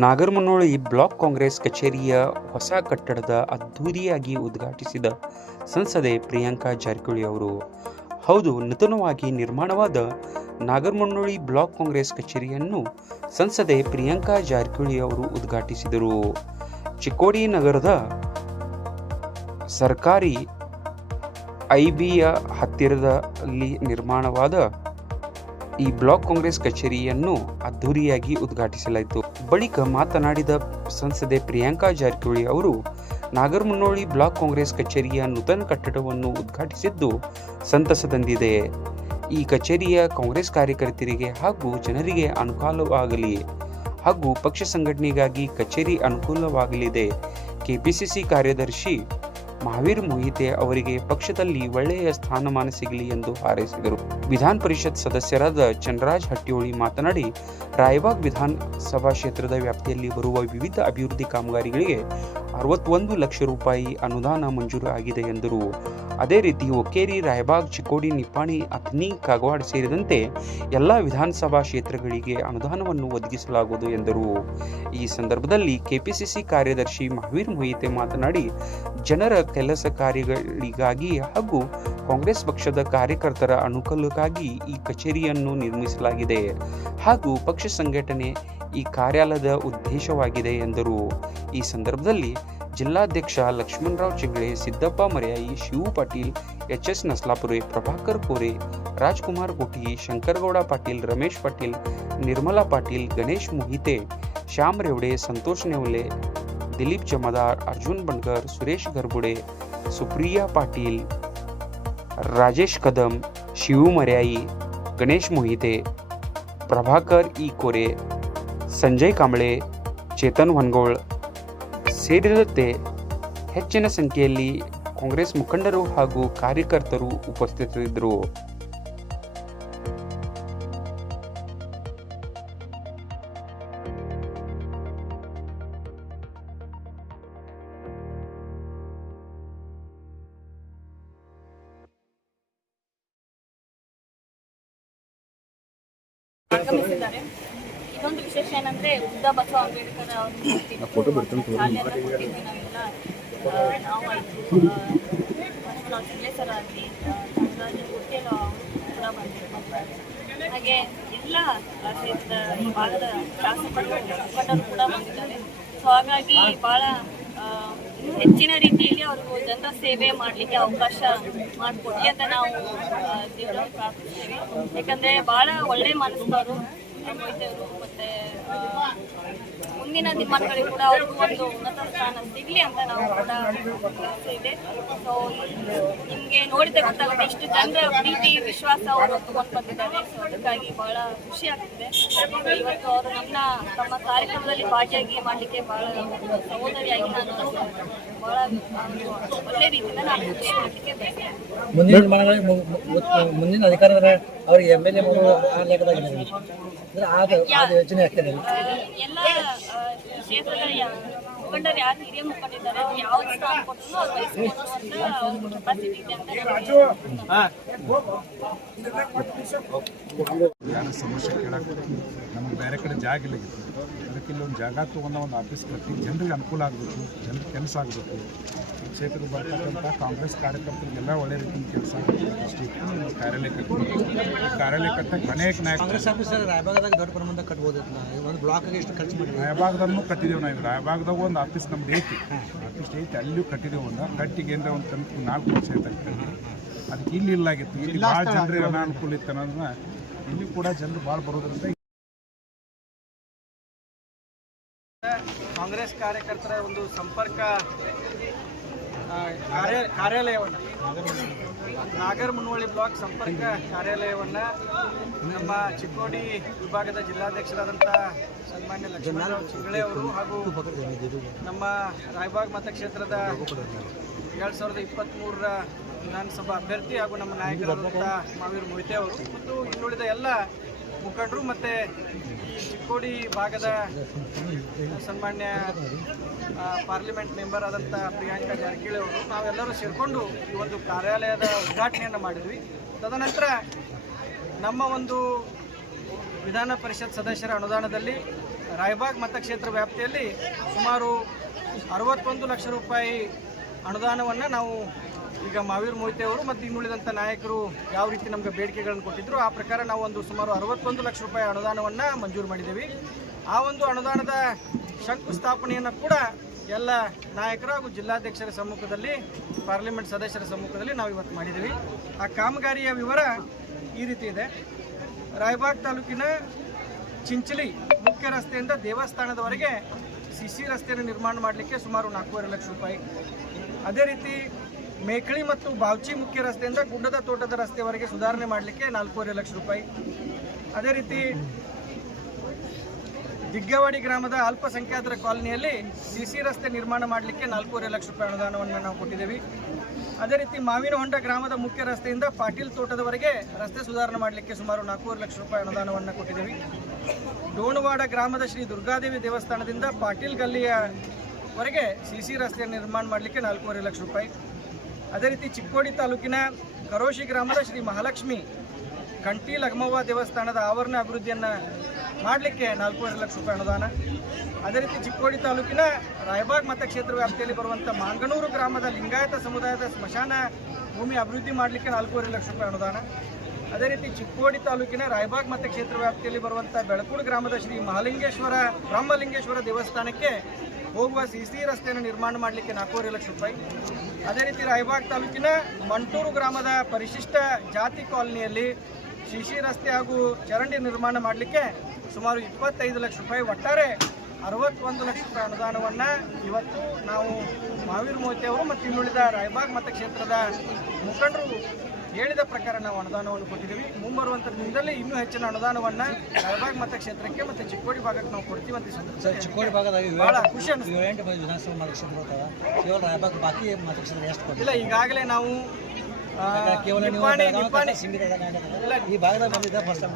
Nagaramunnoli block Congress ಕಚೇರಿಯ ಹೊಸ ಕಟ್ಟಡದ ಅದ್ಧೂರಿಯಾಗಿ ಉದ್ಘಾಟಿಸಿದ ಸಂಸದೆ ಪ್ರಿಯಾಂಕಾ ಜಾರಕಿಹೊಳಿ ಅವರು. ಹೌದು, ನೂತನವಾಗಿ ನಿರ್ಮಾಣವಾದ ನಾಗರಮುನ್ನೋಳಿ ಬ್ಲಾಕ್ ಕಾಂಗ್ರೆಸ್ ಕಚೇರಿಯನ್ನು ಸಂಸದೆ ಪ್ರಿಯಾಂಕಾ ಜಾರಕಿಹೊಳಿ ಅವರು ಉದ್ಘಾಟಿಸಿದರು. ಚಿಕ್ಕೋಡಿ ನಗರದ ಸರ್ಕಾರಿ ಐಬಿಯ ಹತ್ತಿರದಲ್ಲಿ ನಿರ್ಮಾಣವಾದ ಈ ಬ್ಲಾಕ್ ಕಾಂಗ್ರೆಸ್ ಕಚೇರಿಯನ್ನು ಅದ್ಧೂರಿಯಾಗಿ ಉದ್ಘಾಟಿಸಲಾಯಿತು. ಬಳಿಕ ಮಾತನಾಡಿದ ಸಂಸದೆ ಪ್ರಿಯಾಂಕಾ ಜಾರಕಿಹೊಳಿ ಅವರು, ನಾಗರಮುನ್ನೋಳಿ ಬ್ಲಾಕ್ ಕಾಂಗ್ರೆಸ್ ಕಚೇರಿಯ ನೂತನ ಕಟ್ಟಡವನ್ನು ಉದ್ಘಾಟಿಸಿದ್ದು ಸಂತಸ ತಂದಿದೆ. ಈ ಕಚೇರಿಯ ಕಾಂಗ್ರೆಸ್ ಕಾರ್ಯಕರ್ತರಿಗೆ ಹಾಗೂ ಜನರಿಗೆ ಅನುಕೂಲವಾಗಲಿ ಹಾಗೂ ಪಕ್ಷ ಸಂಘಟನೆಗಾಗಿ ಕಚೇರಿ ಅನುಕೂಲವಾಗಲಿದೆ. ಕೆಪಿಸಿಸಿ ಕಾರ್ಯದರ್ಶಿ ಮಹಾವೀರ್ ಮೊಹಿತೆ ಅವರಿಗೆ ಪಕ್ಷದಲ್ಲಿ ಒಳ್ಳೆಯ ಸ್ಥಾನಮಾನ ಸಿಗಲಿ ಎಂದು ಹಾರೈಸಿದರು. ವಿಧಾನ ಪರಿಷತ್ ಸದಸ್ಯರಾದ ಚನ್ನರಾಜ್ ಹಟ್ಟಿಹೊಳಿ ಮಾತನಾಡಿ, ರಾಯಬಾಗ್ ವಿಧಾನಸಭಾ ಕ್ಷೇತ್ರದ ವ್ಯಾಪ್ತಿಯಲ್ಲಿ ಬರುವ ವಿವಿಧ ಅಭಿವೃದ್ಧಿ ಕಾಮಗಾರಿಗಳಿಗೆ 61 ಲಕ್ಷ ರೂಪಾಯಿ ಅನುದಾನ ಮಂಜೂರು ಆಗಿದೆ ಎಂದರು. ಅದೇ ರೀತಿ ಒಕ್ಕೇರಿ, ರಾಯಬಾಗ್, ಚಿಕ್ಕೋಡಿ, ನಿಪ್ಪಾಣಿ, ಅಥಣಿ, ಕಾಗವಾಡ ಸೇರಿದಂತೆ ಎಲ್ಲ ವಿಧಾನಸಭಾ ಕ್ಷೇತ್ರಗಳಿಗೆ ಅನುದಾನವನ್ನು ಒದಗಿಸಲಾಗುವುದು ಎಂದರು. ಈ ಸಂದರ್ಭದಲ್ಲಿ ಕೆಪಿಸಿಸಿ ಕಾರ್ಯದರ್ಶಿ ಮಹಾವೀರ್ ಮೊಹಿತೆ ಮಾತನಾಡಿ, ಜನರ ಕೆಲಸ ಕಾರ್ಯಗಳಿಗಾಗಿ ಹಾಗೂ ಕಾಂಗ್ರೆಸ್ ಪಕ್ಷದ ಕಾರ್ಯಕರ್ತರ ಅನುಕೂಲಕ್ಕಾಗಿ ಈ ಕಚೇರಿಯನ್ನು ನಿರ್ಮಿಸಲಾಗಿದೆ ಹಾಗೂ ಪಕ್ಷ ಸಂಘಟನೆ ಈ ಕಾರ್ಯಾಲಯದ ಉದ್ದೇಶವಾಗಿದೆ ಎಂದರು. ಈ ಸಂದರ್ಭದಲ್ಲಿ ಜಿಲ್ಲಾಧ್ಯಕ್ಷ ಲಕ್ಷ್ಮಣರಾವ್ ಚಿಂಗ್ಳೆ, ಸಿದ್ದಪ್ಪ ಮರ್ಯಾಯಿ, ಶಿವು ಪಾಟೀಲ್, ಎಚ್.ಎಸ್. ನಸ್ಲಾಪುರೆ, ಪ್ರಭಾಕರ್ ಕೋರೆ, ರಾಜ್ಕುಮಾರ್ ಕೋಟಿ, ಶಂಕರಗೌಡ ಪಾಟೀಲ್, ರಮೇಶ್ ಪಾಟೀಲ್, ನಿರ್ಮಲಾ ಪಾಟೀಲ್, ಗಣೇಶ್ ಮೊಹಿತೆ, ಶ್ಯಾಮ್ ರೇವಡೆ, ಸಂತೋಷ್ ನೆವಲೆ, ದಿಲೀಪ್ ಜಮಾದಾರ್, ಅರ್ಜುನ್ ಬಣ್ಗರ್, ಸುರೇಶ್ ಗರ್ಬುಡೆ, ಸುಪ್ರಿಯಾ ಪಾಟೀಲ್, ರಾಜೇಶ್ ಕದಂ, ಶಿವು ಮರ್ಯಾಯಿ, ಗಣೇಶ್ ಮೊಹಿತೆ, ಪ್ರಭಾಕರ್ ಇ ಕೋರೆ, ಸಂಜಯ್ ಕಾಂಬಳೆ, ಚೇತನ್ ಹೊನ್ಗೋಳ್ ಸೇರಿದಂತೆ ಹೆಚ್ಚಿನ ಸಂಖ್ಯೆಯಲ್ಲಿ ಕಾಂಗ್ರೆಸ್ ಮುಖಂಡರು ಹಾಗೂ ಕಾರ್ಯಕರ್ತರು ಉಪಸ್ಥಿತರಿದ್ದರು. ಆಗಮಿಸಿದ್ದಾರೆ. ಇನ್ನೊಂದು ವಿಶೇಷ ಏನಂದ್ರೆ ಬುದ್ಧ ಬಸವ ಅಂಬೇಡ್ಕರ್ ಅವರು ನಾವೆಲ್ಲ ನಾವಾಯ್ತು ಸರ್ ಆಗಲಿ ಕೂಡ ಬಂದಿರ್ತಾರೆ. ಹಾಗೆ ಎಲ್ಲ ಕ್ಷೇತ್ರದ ಈ ಭಾಗದ ಶಾಸಕರು ಮುಖಂಡರು ಕೂಡ ಬಂದಿದ್ದಾರೆ. ಸೊ ಹಾಗಾಗಿ ಬಹಳ ಹೆಚ್ಚಿನ ರೀತಿಯಲ್ಲಿ ಅವ್ರಿಗೂ ಜನರ ಸೇವೆ ಮಾಡಲಿಕ್ಕೆ ಅವಕಾಶ ಮಾಡಿಕೊಡಿ ಅಂತ ನಾವು ದೇವರಲ್ಲಿ ಪ್ರಾರ್ಥಿಸ್ತೀವಿ. ಯಾಕಂದರೆ ಭಾಳ ಒಳ್ಳೆ ಮನಸ್ಸವರು ಮೊಯ್ತೆಯವರು ಮತ್ತು ಮುಂದಿನ ದಿನಮಾನಗಳಿಗೆ ಕೂಡ ಅವ್ರಿಗೂ ಒಂದು ಉನ್ನತ ಸ್ಥಾನ ಸಿಗಲಿ ಅಂತ ನಾವು ಕೂಡ ಇದೆ. ಸೊ ನಿಮಗೆ ನೋಡಿದ್ರೆ ಗೊತ್ತಾಗುತ್ತೆ ಎಷ್ಟು ಜನರ ಪ್ರೀತಿ ವಿಶ್ವಾಸ ಅವರು ತಗೊಂಡು ಬಂದಿದ್ದಾರೆ. ಸೊ ಅದಕ್ಕಾಗಿ ಭಾಳ ಖುಷಿ ಆಗ್ತಿದೆ. ಇವತ್ತು ಅವರು ತಮ್ಮ ಕಾರ್ಯಕ್ರಮದಲ್ಲಿ ಭಾಗಿಯಾಗಿ ಮಾಡಲಿಕ್ಕೆ ಭಾಳ ಸಹೋದರಿಯಾಗಿ ನಾನು ಭಾಳ ಒಳ್ಳೆ ರೀತಿಯಿಂದ ನಾನು ಖುಷಿ ಮಾಡಲಿಕ್ಕೆ ಬಯಸ್ತೇನೆ. ಮುಂದಿನ ಅಧಿಕಾರದ ಅವರಿಗೆ MLA ಎಲ್ಲ ಕ್ಷೇತ್ರದ ಮುಖಂಡರು ಯಾರು ಹಿರಿಯ ಮುಖಂಡಿದ್ದಾರೆ ಯಾವ ಸ್ಥಾನ ಕೊಟ್ಟರು ಅವ್ರು ವಹಿಸಿಕೊಂಡು ಕೆಪಾಸಿಟಿ ಇದೆ ಅಂತ ಯಾರ ಸಮಸ್ಯೆ ಕೇಳಕ್ಕೆ ನಮಗೆ ಬೇರೆ ಕಡೆ ಜಾಗ ಇಲ್ಲಾಗಿತ್ತು. ಅದಕ್ಕೆ ಇಲ್ಲೊಂದು ಜಾಗ ತೊಗೊಂಡು ಒಂದು ಆಫೀಸ್ ಕಟ್ಟಿ ಜನರಿಗೆ ಅನುಕೂಲ ಆಗಬೇಕು, ಜನರಿಗೆ ಕೆಲಸ ಆಗಬೇಕು. ಈ ಕ್ಷೇತ್ರದ ಬರ್ತಕ್ಕಂಥ ಕಾಂಗ್ರೆಸ್ ಕಾರ್ಯಕರ್ತರಿಗೆಲ್ಲ ಒಳ್ಳೆ ರೀತಿಯ ಕೆಲಸ ಆಗಬೇಕು ದೃಷ್ಟಿ ಕಾರ್ಯಾಲಯ ಕಟ್ಟಕ್ಕೆ ಅನೇಕ ಕಾಂಗ್ರೆಸ್ ಆಫೀಸರ್ ರಾಯಬಾಗದಾಗ ದೊಡ್ಡ ಪ್ರಮಾಣದಾಗ ಕಟ್ಬೋದಿಲ್ಲ. ಒಂದು ಬ್ಲಾಕ್ಗೆ ಎಷ್ಟು ಖರ್ಚು ಮಾಡಿ ರಾಯಬಾಗದನ್ನು ಕಟ್ಟಿದ್ದೇವೆ. ನಾವು ರಾಯಬಾಗದಾಗ ಒಂದು ಆಫೀಸ್ ನಮ್ದು ಐತಿ, ಅಲ್ಲಿಯೂ ಕಟ್ಟಿದ್ದೇವೆ. ಕಟ್ಟಿಗೆ ಅಂದರೆ ಒಂದು 4 ವರ್ಷ ಆಯ್ತು. ಅದಕ್ಕೆ ಇಲ್ಲಿ ಇಲ್ಲಾಗಿತ್ತು. ಇಲ್ಲಿ ಭಾಳ ಜನರಿಗೆ ಅನಾನುಕೂಲ ಇತ್ತು ಅನ್ನೋದನ್ನ ಇಲ್ಲಿ ಕೂಡ ಜನರು ಭಾಳ ಬರೋದ್ರಿಂದ ಕಾಂಗ್ರೆಸ್ ಕಾರ್ಯಕರ್ತರ ಒಂದು ಸಂಪರ್ಕ ಕಾರ್ಯಾಲಯವನ್ನು ನಾಗರಮುನ್ನೋಳಿ ಬ್ಲಾಕ್ ಸಂಪರ್ಕ ಕಾರ್ಯಾಲಯವನ್ನು ನಮ್ಮ ಚಿಕ್ಕೋಡಿ ವಿಭಾಗದ ಜಿಲ್ಲಾಧ್ಯಕ್ಷರಾದಂಥ ಸನ್ಮಾನ್ಯ ಲಕ್ಷ್ಮಣರಾವ್ ಚಿಂಗ್ಳೆ ಅವರು ಹಾಗೂ ನಮ್ಮ ರಾಯಬಾಗ್ ಮತಕ್ಷೇತ್ರದ 2023ರ ವಿಧಾನಸಭಾ ಅಭ್ಯರ್ಥಿ ಹಾಗೂ ನಮ್ಮ ನಾಯಕರಾದಂಥ ಮಹಾವೀರ್ ಮೊಹಿತೆ ಅವರು ಮತ್ತು ಇನ್ನುಳಿದ ಎಲ್ಲ ಮುಖಂಡರು ಮತ್ತು ಈ ಚಿಕ್ಕೋಡಿ ಭಾಗದ ಸನ್ಮಾನ್ಯ ಪಾರ್ಲಿಮೆಂಟ್ ಮೆಂಬರ್ ಆದಂಥ ಪ್ರಿಯಾಂಕಾ ಜಾರಕಿಹೊಳಿ ಅವರು ನಾವೆಲ್ಲರೂ ಸೇರಿಕೊಂಡು ಈ ಒಂದು ಕಾರ್ಯಾಲಯದ ಉದ್ಘಾಟನೆಯನ್ನು ಮಾಡಿದ್ವಿ. ತದನಂತರ ನಮ್ಮ ಒಂದು ವಿಧಾನ ಪರಿಷತ್ ಸದಸ್ಯರ ಅನುದಾನದಲ್ಲಿ ರಾಯಬಾಗ್ ಮತಕ್ಷೇತ್ರ ವ್ಯಾಪ್ತಿಯಲ್ಲಿ ಸುಮಾರು 61 ಲಕ್ಷ ರೂಪಾಯಿ ಅನುದಾನವನ್ನು ನಾವು ಈಗ ಮಾವೀರ್ ಮೊಯ್ತೆ ಅವರು ಮತ್ತು ಇನ್ನುಳಿದಂಥ ನಾಯಕರು ಯಾವ ರೀತಿ ನಮಗೆ ಬೇಡಿಕೆಗಳನ್ನು ಕೊಟ್ಟಿದ್ರು ಆ ಪ್ರಕಾರ ನಾವು ಒಂದು ಸುಮಾರು 61 ಲಕ್ಷ ರೂಪಾಯಿ ಅನುದಾನವನ್ನು ಮಂಜೂರು ಮಾಡಿದ್ದೀವಿ. ಆ ಒಂದು ಅನುದಾನದ ಶಂಕುಸ್ಥಾಪನೆಯನ್ನು ಕೂಡ ಎಲ್ಲ ನಾಯಕರು ಹಾಗೂ ಜಿಲ್ಲಾಧ್ಯಕ್ಷರ ಸಮ್ಮುಖದಲ್ಲಿ, ಪಾರ್ಲಿಮೆಂಟ್ ಸದಸ್ಯರ ಸಮ್ಮುಖದಲ್ಲಿ ನಾವು ಇವತ್ತು ಮಾಡಿದ್ದೀವಿ. ಆ ಕಾಮಗಾರಿಯ ವಿವರ ಈ ರೀತಿ ಇದೆ. ರಾಯಬಾಗ್ ತಾಲೂಕಿನ ಚಿಂಚಲಿ ಮುಖ್ಯ ರಸ್ತೆಯಿಂದ ದೇವಸ್ಥಾನದವರೆಗೆ ಸಿಸಿ ರಸ್ತೆಯನ್ನು ನಿರ್ಮಾಣ ಮಾಡಲಿಕ್ಕೆ ಸುಮಾರು 4.5 ಲಕ್ಷ ರೂಪಾಯಿ. ಅದೇ ರೀತಿ ಮೇಕಳಿ ಮತ್ತು ಬಾವ್ಚಿ ಮುಖ್ಯ ರಸ್ತೆಯಿಂದ ಗುಡ್ಡದ ತೋಟದ ರಸ್ತೆವರೆಗೆ ಸುಧಾರಣೆ ಮಾಡಲಿಕ್ಕೆ 4.5 ಲಕ್ಷ ರೂಪಾಯಿ. ಅದೇ ರೀತಿ ದಿಗ್ಗವಾಡಿ ಗ್ರಾಮದ ಅಲ್ಪಸಂಖ್ಯಾತರ ಕಾಲನಿಯಲ್ಲಿ ಸಿಸಿ ರಸ್ತೆ ನಿರ್ಮಾಣ ಮಾಡಲಿಕ್ಕೆ 4.5 ಲಕ್ಷ ರೂಪಾಯಿ ಅನುದಾನವನ್ನು ನಾವು ಕೊಟ್ಟಿದ್ದೇವೆ. ಅದೇ ರೀತಿ ಮಾವಿನಹೊಂಡ ಗ್ರಾಮದ ಮುಖ್ಯ ರಸ್ತೆಯಿಂದ ಪಾಟೀಲ್ ತೋಟದವರೆಗೆ ರಸ್ತೆ ಸುಧಾರಣೆ ಮಾಡಲಿಕ್ಕೆ ಸುಮಾರು 4.5 ಲಕ್ಷ ರೂಪಾಯಿ ಅನುದಾನವನ್ನು ಕೊಟ್ಟಿದ್ದೇವೆ. ಡೋಣವಾಡ ಗ್ರಾಮದ ಶ್ರೀ ದುರ್ಗಾದೇವಿ ದೇವಸ್ಥಾನದಿಂದ ಪಾಟೀಲ್ ಗಲ್ಲಿಯವರೆಗೆ ಸಿಸಿ ರಸ್ತೆ ನಿರ್ಮಾಣ ಮಾಡಲಿಕ್ಕೆ 4.5 ಲಕ್ಷ ರೂಪಾಯಿ. ಅದೇ ರೀತಿ ಚಿಕ್ಕೋಡಿ ತಾಲೂಕಿನ ಕರೋಶಿ ಗ್ರಾಮದ ಶ್ರೀ ಮಹಾಲಕ್ಷ್ಮಿ ಕಂಠಿ ಲಗ್ಮವ್ವ ದೇವಸ್ಥಾನದ ಆವರಣ ಅಭಿವೃದ್ಧಿಯನ್ನು ಮಾಡಲಿಕ್ಕೆ 4.5 ಲಕ್ಷ ರೂಪಾಯಿ ಅನುದಾನ. ಅದೇ ರೀತಿ ಚಿಕ್ಕೋಡಿ ತಾಲೂಕಿನ ರಾಯಬಾಗ್ ಮತಕ್ಷೇತ್ರ ವ್ಯಾಪ್ತಿಯಲ್ಲಿ ಬರುವಂಥ ಮಾಂಗನೂರು ಗ್ರಾಮದ ಲಿಂಗಾಯತ ಸಮುದಾಯದ ಸ್ಮಶಾನ ಭೂಮಿ ಅಭಿವೃದ್ಧಿ ಮಾಡಲಿಕ್ಕೆ 4.5 ಲಕ್ಷ ರೂಪಾಯಿ ಅನುದಾನ. ಅದೇ ರೀತಿ ಚಿಕ್ಕೋಡಿ ತಾಲೂಕಿನ ರಾಯಬಾಗ್ ಮತಕ್ಷೇತ್ರ ವ್ಯಾಪ್ತಿಯಲ್ಲಿ ಬರುವಂಥ ಬೆಳಕೂರು ಗ್ರಾಮದ ಶ್ರೀ ಬ್ರಹ್ಮಲಿಂಗೇಶ್ವರ ದೇವಸ್ಥಾನಕ್ಕೆ ಹೋಗುವ ಸಿಸಿ ರಸ್ತೆಯನ್ನು ನಿರ್ಮಾಣ ಮಾಡಲಿಕ್ಕೆ 4.5 ಲಕ್ಷ ರೂಪಾಯಿ. ಅದೇ ರೀತಿ ರಾಯಬಾಗ್ ತಾಲೂಕಿನ ಮಂಟೂರು ಗ್ರಾಮದ ಪರಿಶಿಷ್ಟ ಜಾತಿ ಕಾಲನಿಯಲ್ಲಿ ಸಿಸಿ ರಸ್ತೆ ಹಾಗೂ ಚರಂಡಿ ನಿರ್ಮಾಣ ಮಾಡಲಿಕ್ಕೆ ಸುಮಾರು 25 ಲಕ್ಷ ರೂಪಾಯಿ. ಒಟ್ಟಾರೆ 61 ಲಕ್ಷ ರೂಪಾಯಿ ಅನುದಾನವನ್ನು ಇವತ್ತು ನಾವು ಮಾವೀರ್ ಮೊಯ್ತೆ ಅವರು ಮತ್ತು ಇನ್ನುಳಿದ ರಾಯಬಾಗ್ ಮತಕ್ಷೇತ್ರದ ಮುಖಂಡರು ಹೇಳಿದ ಪ್ರಕಾರ ನಾವು ಅನುದಾನವನ್ನು ಕೊಟ್ಟಿದ್ದೀವಿ. ಮುಂಬರುವಂಥ ದಿನದಲ್ಲಿ ಇನ್ನೂ ಹೆಚ್ಚಿನ ಅನುದಾನವನ್ನು ರಾಯಬಾಗ್ ಮತಕ್ಷೇತ್ರಕ್ಕೆ ಮತ್ತು ಚಿಕ್ಕೋಡಿ ಭಾಗಕ್ಕೆ ನಾವು ಕೊಡ್ತೀವಿ ಅಂತ ಚಿಕ್ಕೋಡಿ ಭಾಗದಾಗ ಭಾಳ ಖುಷಿ ಅನಿಸ್ತು. 7 ವಿಧಾನಸಭಾ ಮತಕ್ಷೇತ್ರ ಬರ್ತಾವೆ, ಕೇವಲ ರಾಯಬಾಗ್ ಬಾಕಿ ಮತಕ್ಷೇತ್ರ ಎಷ್ಟು ಕೊಡ್ತೀವಿ? ಇಲ್ಲ, ಈಗಾಗಲೇ ನಾವು ಈ ಭಾಗದಾಗ ಬಂದಿದ್ದ ಫಸ್ಟ್ ಟೈಮ್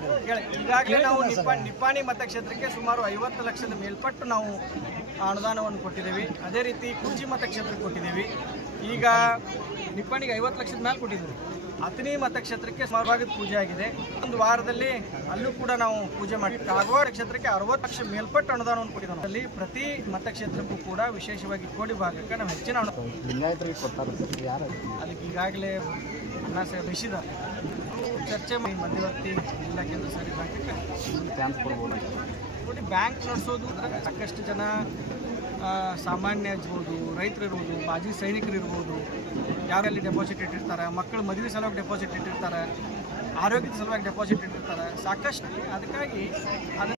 ಈಗಾಗಲೇ ನಾವು ನಿಪ್ಪಾಣಿ ಮತಕ್ಷೇತ್ರಕ್ಕೆ ಸುಮಾರು 50 ಲಕ್ಷದ ಮೇಲ್ಪಟ್ಟು ನಾವು ಅನುದಾನವನ್ನು ಕೊಟ್ಟಿದ್ದೀವಿ. ಅದೇ ರೀತಿ ಕುರ್ಜಿ ಮತಕ್ಷೇತ್ರಕ್ಕೆ ಕೊಟ್ಟಿದ್ದೀವಿ. ಈಗ ನಿಪ್ಪಾಣಿಗೆ 50 ಲಕ್ಷದ ಮೇಲೆ ಕೊಟ್ಟಿದ್ದೀವಿ. ಅಥಣಿ ಮತಕ್ಷೇತ್ರಕ್ಕೆ ಸುಮಾರು ಭಾಗದ ಪೂಜೆ ಆಗಿದೆ. ಒಂದು ವಾರದಲ್ಲಿ ಅಲ್ಲೂ ಕೂಡ ನಾವು ಪೂಜೆ ಮಾಡಿ ಕಾಗವಾಡ ಕ್ಷೇತ್ರಕ್ಕೆ 60 ಲಕ್ಷ ಮೇಲ್ಪಟ್ಟು ಅನುದಾನವನ್ನು ಕೊಟ್ಟಿದ್ದೀವಿ. ಅಲ್ಲಿ ಪ್ರತಿ ಮತಕ್ಷೇತ್ರಕ್ಕೂ ಕೂಡ ವಿಶೇಷವಾಗಿ ಕೋಡಿ ಭಾಗಕ್ಕೆ ನಾವು ಹೆಚ್ಚಿನ ಅದಕ್ಕೆ ಈಗಾಗಲೇ ಅಣ್ಣಾ ಸಾಹೇಬ್ ಬಯಸಿದ್ದಾರೆ. ಚರ್ಚೆ ಮಾಡಿ ಮಧ್ಯವರ್ತಿ ಜಿಲ್ಲಾ ಕೇಂದ್ರ ಸಹಕಾರಿ ಬ್ಯಾಂಕ್ಗೆ ನೋಡಿ, ಬ್ಯಾಂಕ್ ನಡೆಸೋದು ಸಾಕಷ್ಟು ಜನ ಸಾಮಾನ್ಯ ಇರ್ಬೋದು, ರೈತರು ಇರ್ಬೋದು, ಮಾಜಿ ಸೈನಿಕರು ಇರ್ಬೋದು, ಯಾರಲ್ಲಿ ಡೆಪಾಸಿಟ್ ಇಟ್ಟಿರ್ತಾರೆ, ಮಕ್ಕಳು ಮದುವೆ ಸಲುವಾಗಿ ಡೆಪಾಸಿಟ್ ಇಟ್ಟಿರ್ತಾರೆ, ಆರೋಗ್ಯದ ಸಲುವಾಗಿ ಡೆಪಾಸಿಟ್ ಇಟ್ಟಿರ್ತಾರೆ ಸಾಕಷ್ಟು. ಅದಕ್ಕಾಗಿ ಅದನ್ನು